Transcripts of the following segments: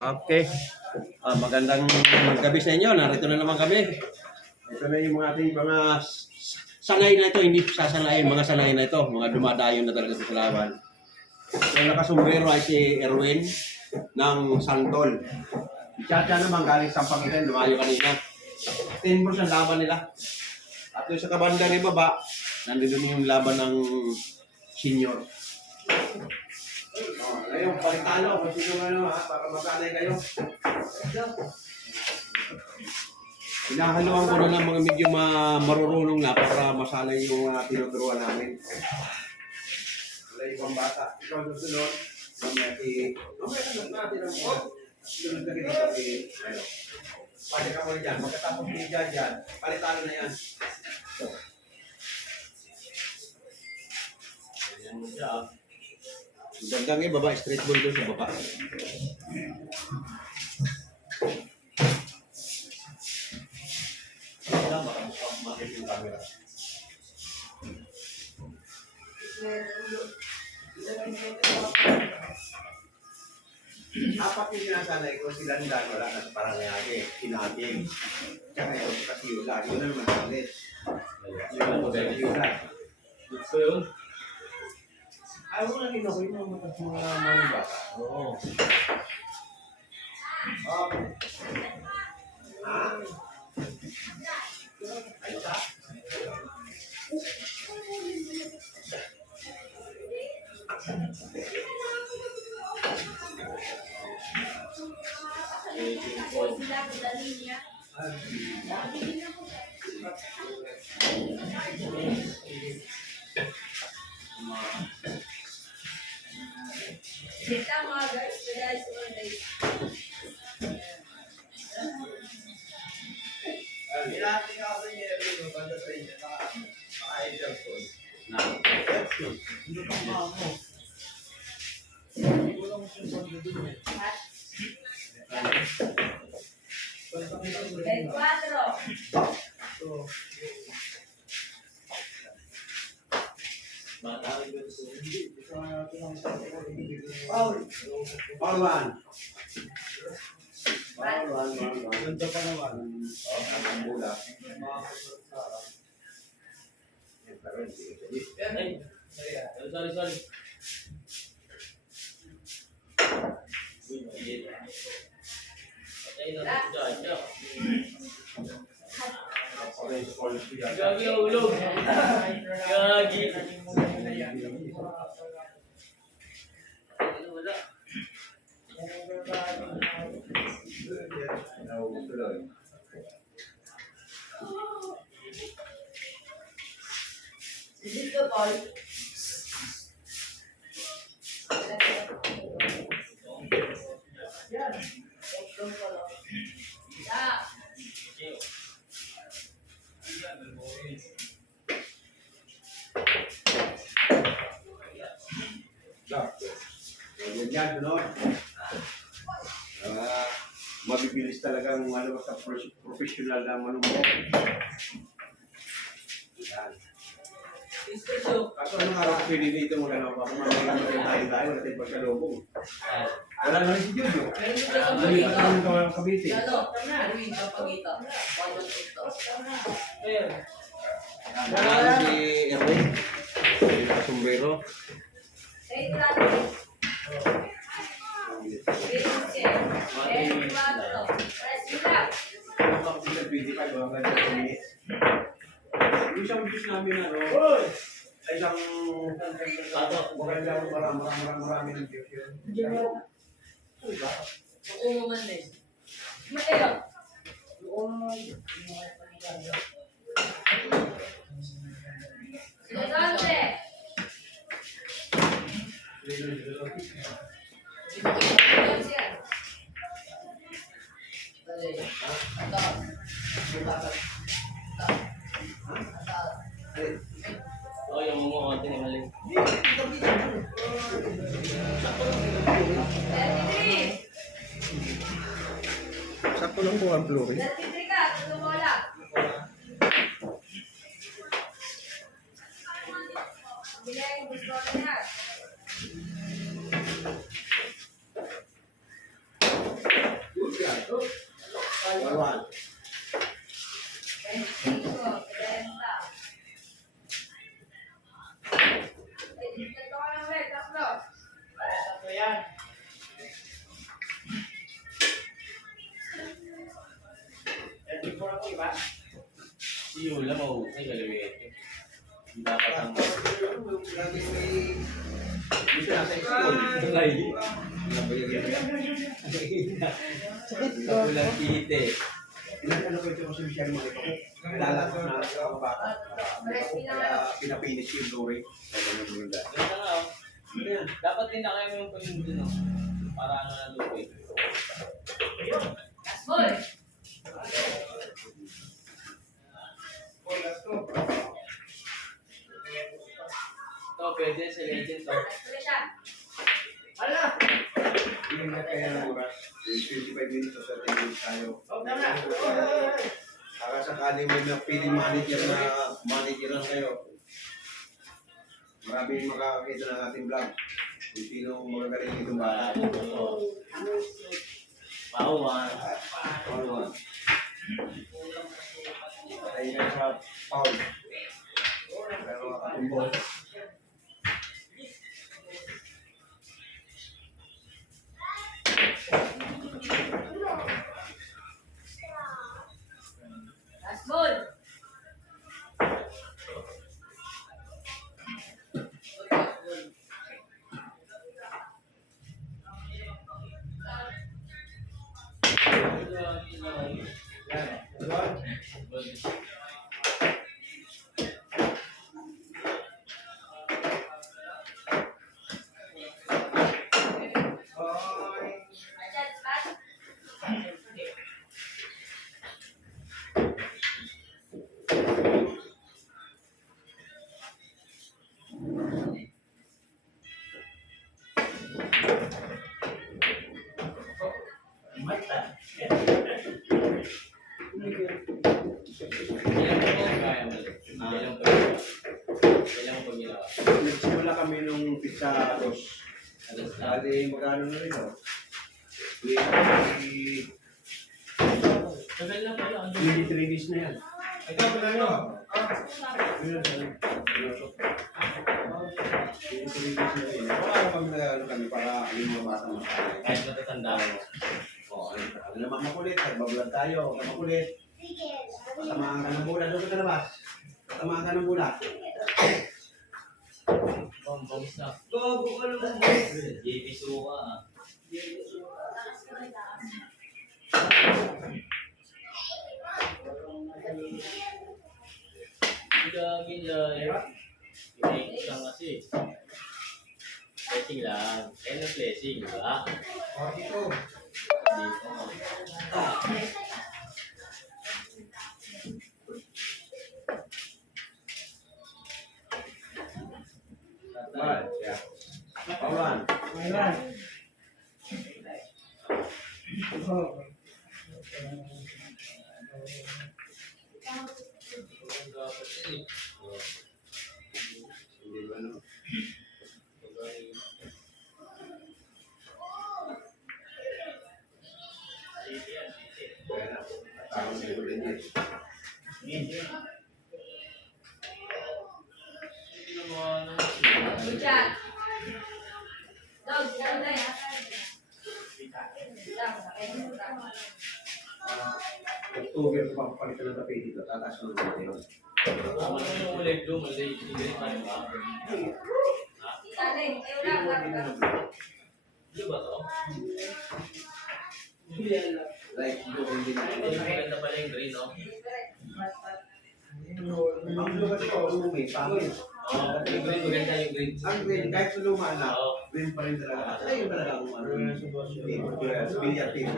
Okay. Magandang gabi sa inyo. Narito na naman kami. Ito na yung mga ating mga sanay na ito. Hindi sasalayin mga sanay na ito. Mga dumadayon na talaga sa Palawan. Yung nakasumbrero ay si Erwin ng Santol. Si Chacha naman galing sa Panginoon. Lumayo kanina. 10 ang laban nila. At yung sa kabanda ni baba, nandito yung laban ng senior. Ngayon, palitalo. Kung sino ano ha, para masanay kayo. Hinahaluan ko na lang mga medyo marurunong na para masanay yung tinuturuan namin. Wala ibang bata. Ikaw susunod. Mamaya ka natin ang mga. Sunod ka dito. Pwede ka mo dyan. Magkatapos ni dyan. Palitalo na yan. Ayan mo siya. Gandang baba, straight ball doon sa baba. Baka makikita yung camera. Apat yung sinasanay ko, sila nila wala na sa Paranaque, Kinaging. Tsaka yun, kasi yun lang, yun naman ulit. Yun lang. Gusto yun? Ayaw mo lang inukoy mo mga bata. Oo. Okay. Ha? Ay, sa? Kita mga guys, kaya guys. Hinati ka ako niya rin, banda sa inyo, naka-idol ko. Hindi pa mo. Hindi ko lang siya banda dun eh. El 4. Paul 1. Ganda pa naman. Ang bula. Sorry. Gagi ang ulo. Gagi. Dito, Paul. Yan, sunod. Mabibilis talagang basta professional na manumbo. Yan. Kaso anong araw ko pwede dito mo gano'n pa? Kung mamaya tayo, wala tayong pagkalubong. Wala na rin si Jojo. Nalita ka ng kawang Cavite. Arwin, kapagita. Wala si Erwin. Yung nakasumbrero. Yung isang Diyos namin ay isang marami ng Diyos yun. Oo man eh. Mateo. Dante. Oh, yung mga konti ni Maling. 33. Sakto lang po ang flooring. 33 ka, tutong wala. Bilay yung gusto ko na. yan. 1-1. 25, 30. Ito ka lang ulit, tatlo. Si Yula mahusay galiwete. Hindi dapat ang... Lagi may... Gusto nasa school. Ay, Nabayagyan yan. nakulang kite. Ilan ano ko ito kasi masyadong makita ko. Lalakas na mga bata. Kaya pinapinis yung glory. Yun na nga, oh. Dapat din na kayo yung pag-yung dun, oh. Para ano na lupit. Last ball. Ito, pwede sa legend to. Last ball siya. Yung na kaya ng oras. 25 minutes o 30 minutes tayo. Para sakali may napiling manager na manageran kayo. Maraming makakakita ng ating vlog. Kung sino magagaling itong bata. Pauwan. Ano? Patay na sa Paul. Pero ating ball. Last ball. Ayan, spot. Nagsimula kami nung pizza dos. Bali, magkano na rin, oh. 23 days na yan. Ito, magkano? Yun, sir. 23 days na rin. Para kami na kami para yung mga bata makakain. Kahit matatanda mo. Oo, ano naman makulit, nagbablog tayo, huwag ka makulit. Patamaan ka ng bula, doon ka sa labas. Patamaan ka ng bula. Bombs na. JP Suka, ah. Gagi dyan. Pinake lang kasi. Blessing lang. Ano blessing, diba? Ito. Dito. Right, yeah. Paulan. Hindi ba ano? Kaya na, takot sa likod din yan. Good shot. Dog, ano na yan? October ko papalitan ng tapete dito, tataas ko ng tapete yun. Ano yung ulit doon? Mali, hindi pa rin ba? Itanay, ayaw lang. Di ba to? Like, ito hindi na. Maganda pala yung green, no? Ang lupa ito, lumi, pangit. Oo, yung green, maganda yung green. Ang green, kahit sa luma na, Oo. green pa rin talaga. Ayun talaga ang ano, billiard team.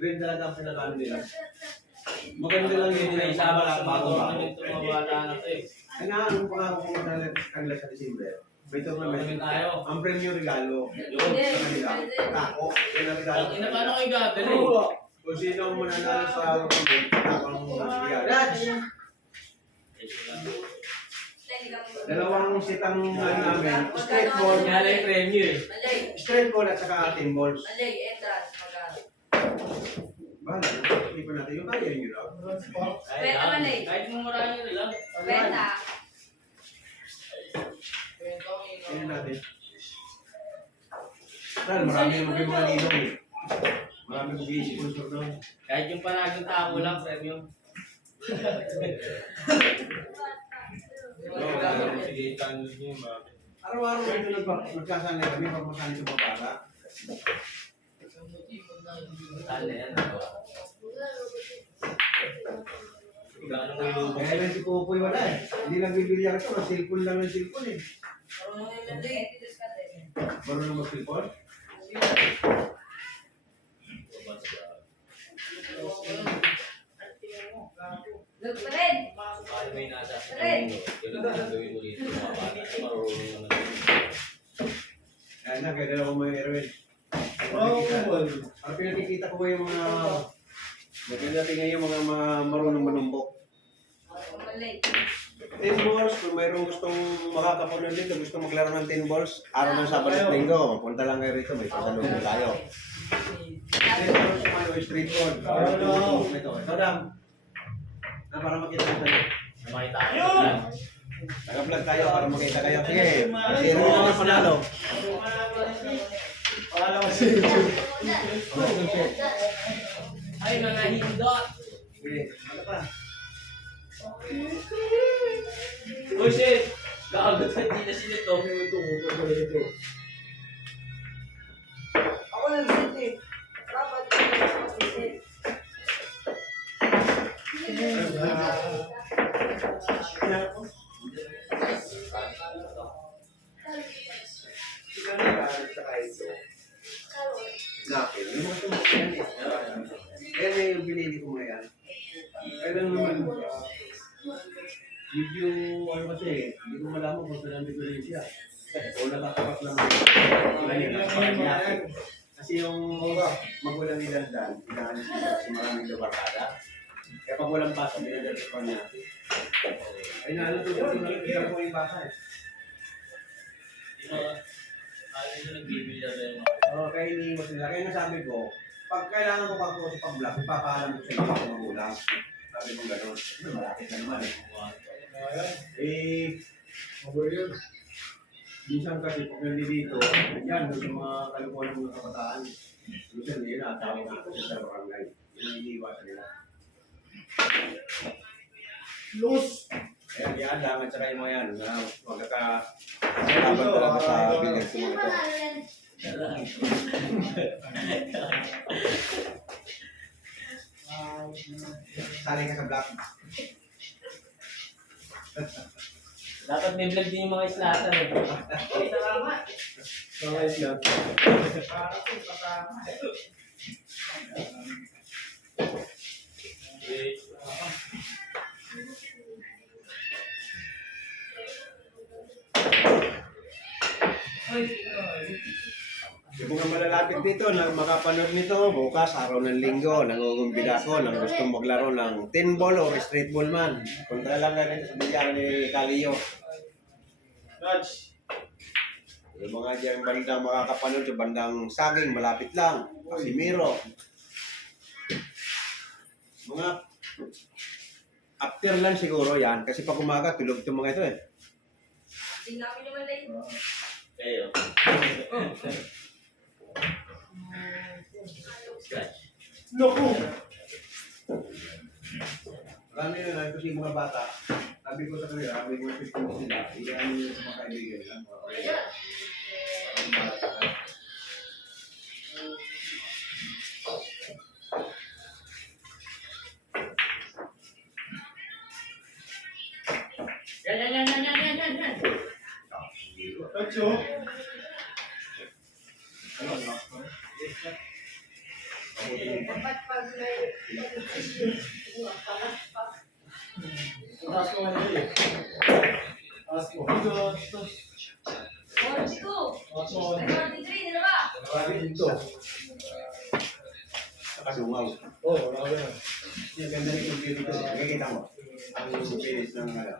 Green talaga ang pinakaano nila. Maganda lang yun nila isa ba bago ba? Yung tumawala na to eh. Ay nga, anong pangako ko sa kanila sa December? May tournament. Tournament tayo. Ang premyo regalo. Yun. Sa kanila. Ako, yun ang regalo. Ang ina, paano kayo gagaling? Kung sino ang mananalo sa tournament, ako ang regalo. Dalawang sitang namin, straight ball, Kaya lang yung premyo eh. Malay. straight ball at saka team balls. Malay, entrance. Magkano? pag-iisipan natin yung kaya nyo lang. Pwede man eh. Kahit mumurahin nyo lang. Benta. Tingnan natin. Dahil marami yung mga ninong eh. Marami mag-i-sponsor doon. Kahit yung panagong tao lang, premium. Sige, itanod niyo yung mga... Araw-araw ito nagkasanay kami, pagmasanay sa babala. Saan na yan? Gano'n mo yung Kaya lang si Popoy wala eh. Hindi lang bibilya ito, cellphone lang ng cellphone eh. Marunong mag-cellphone? Look pa rin. Paano may nasa sa mundo? Ganun din ang gawin mo dito, mga bata. Marunong naman. Kaya na, kaya dalawa mo yung Erwin. Ang pinakikita ko yung mga... Maganda tingnan yung mga marunong manumbok. Mali. 10 balls, kung mayroong gustong makakapunan dito, gustong maglaro ng 10 balls, araw ng Sabado at Linggo, punta lang kayo rito, may pasalubong tayo. 10 balls, ano, street ball. Ito, Dam. Para makita tayo. Nakita ko. Nag-vlog tayo para makita kayo. Sige, sino naman panalo? Ay, mga hindot! Sige, ano pa? Oh shit! Kakagat sa hindi na sinito. Ako nag-sit eh. Dapat mag-sit. Napil. Yung mga tumbok yan eh. Kaya na yung binili ko mga yan. Kaya lang naman, medyo ano kasi, hindi ko malaman kung saan ang diferensya. O nakatapat lang ngayon. Kasi yung magulang nilang dan, inaano sila kasi maraming lubarkada. Kaya pag walang basa, binadala pa niya. Ay naano to, nakikita ko yung basa eh. Ayaw nyo nagbibili na rin. Oo, kaya iniiwas nila. Kaya nasabi ko, pag kailangan ko pag-post sa pag-vlog, ipapaalam ko sa inyo sa magulang. Sabi ko gano'n. Malapit na naman eh. Minsan kasi pag nandito, yan, sa mga kalukuhan ng mga kabataan, minsan nila, tawag na ako sa barangay. Yun ang iniiwasan nila. Kaya yan lang, at saka yung mga yan, na magkakalaban talaga sa bilang sa mga ito. Sali ka sa vlog. Dapat may vlog din yung mga islatan eh. Salamat. Mga isla. Yung mga malalapit dito na makapanood nito, bukas araw ng linggo, nangugumbida ko nang gustong maglaro ng 10 ball or street ball man. Punta lang na rin sa bilyang ni Calio. Yung mga diyang bandang makakapanood sa bandang Saging, malapit lang. Casimiro. Mga after lang siguro yan, kasi pag umaga, tulog itong mga ito eh. Sinabi naman na yun. Kayo. Scratch. Marami na lang kasi yung mga bata, sabi ko sa kanila, may mga 15 sila, iyan yung sa mga kaibigan nila. Yan. Dapat pag may... Forty-two. 43, ano ba? Marami dito. Nakasungaw. Yung ganda rin yung dito. Nakikita mo. Ang bilis ng ano.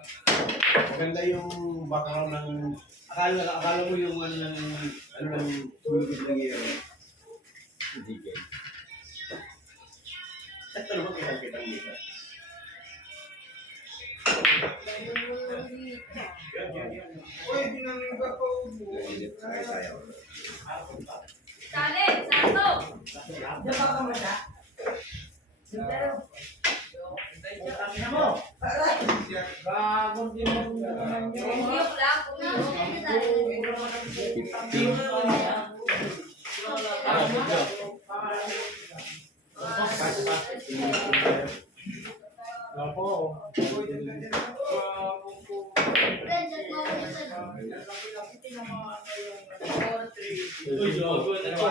Maganda yung background ng... Akala mo yung ano ng sulugod ng iyo. Ito naman kitang-kitang dito. Uy, pinangga ko. Nainip tayo. Talent, Santo. Diba ka mo na? Bagong din mo naman yun. Umiyok lang, umiyok. Uy, jogo na to.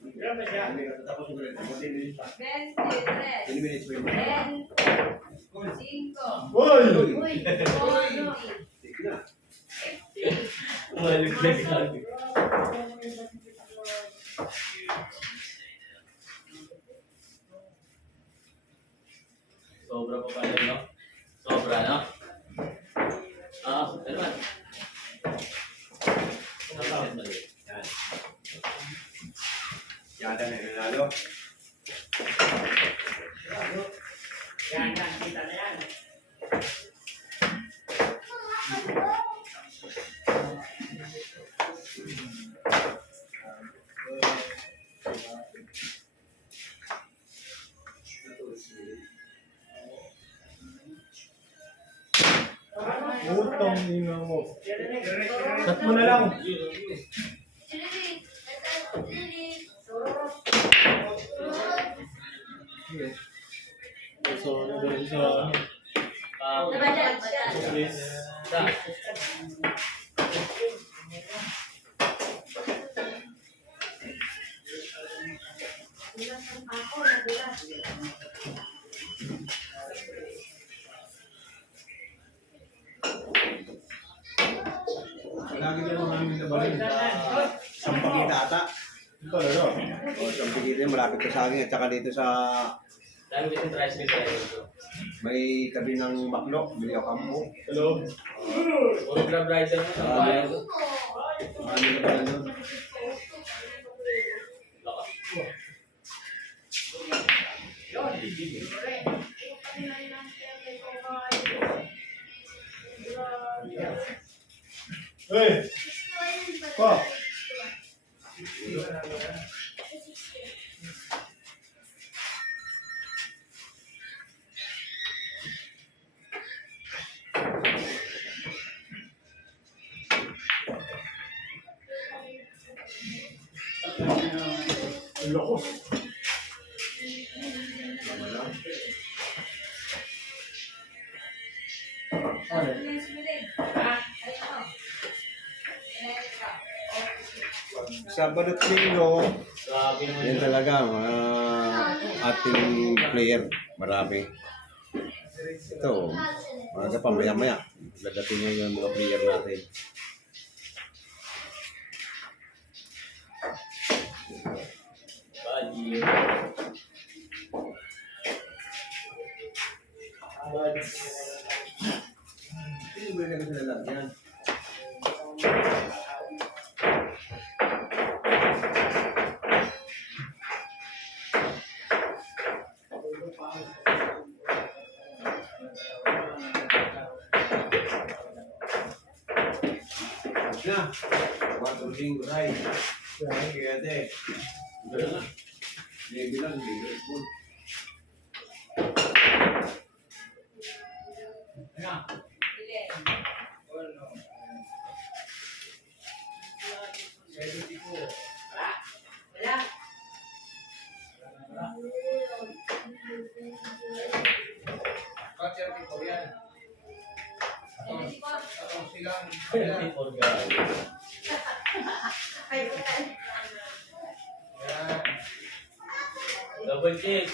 Hindi ka tatapos yung ganito. 23, 10 minutes pa yun. 10, 5, Uy! 40, Sige na. 50. Maliglag ka. Sobra pa pala, no? Sobra, no? Ano ba? Yan. Yata na nanalo. Yan, kita na yan. Utang ina mo. Cut mo na lang. So, doon sa please. Lagi ka naman namin nabalin sa Sampagita ata. Ito na, no? O, Sampagita yun, malapit ka sa akin. At saka dito sa Dami kasi tricycle tayo dito. may tabi ng Baclo, bili ako kampo. Hello? Puro grab rider mo sa bayan. Ano na pala nun? Lakas. Hey! Pa! Ang lakos. Sabado at Linggo, Grabe naman yan yun. talaga, mga ating player, marami. Ito, mga pa maya-maya, dadating na yung mga player natin. Bali. Hindi ba yung sila lang yan? Na, 4 linggo tayo. Kaya ate, Ganun na. may bilang, may respond. Ay, for God. Double check.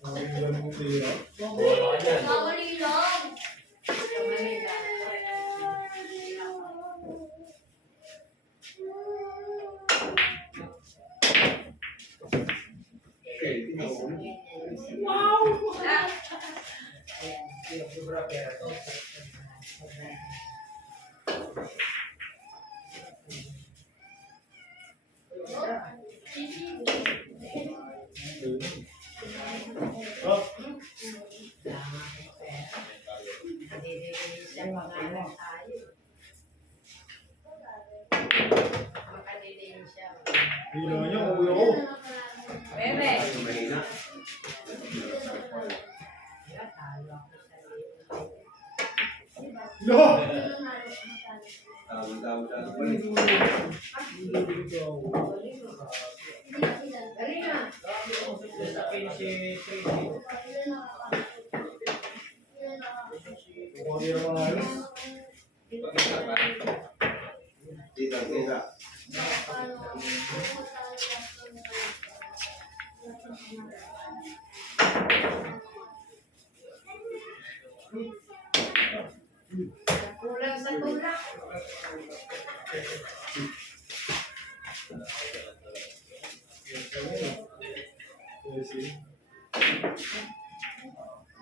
Ang lamang tiyo. Bola ka dyan. Okay, tingnan mo. Ilaw niya, ulo ko. Bebe. Mahina. Lo! Tawag-tawag sa ito pala. Dali na. Sa 15, 13. Kukuha niya ng mga alis. Tita. Kulang sa kulang. Yes, eh.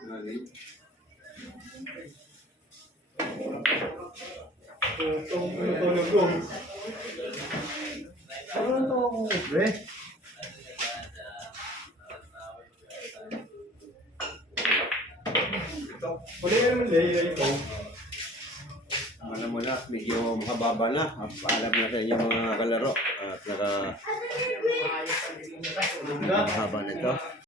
Lagi. Utong tinutulog ko. Ano to ako, pre? Wala ka naman layer ito. Alam mo na, medyo makababa na. Paalam na sa inyong mga kalaro. At Ayos ang mahaba na ito.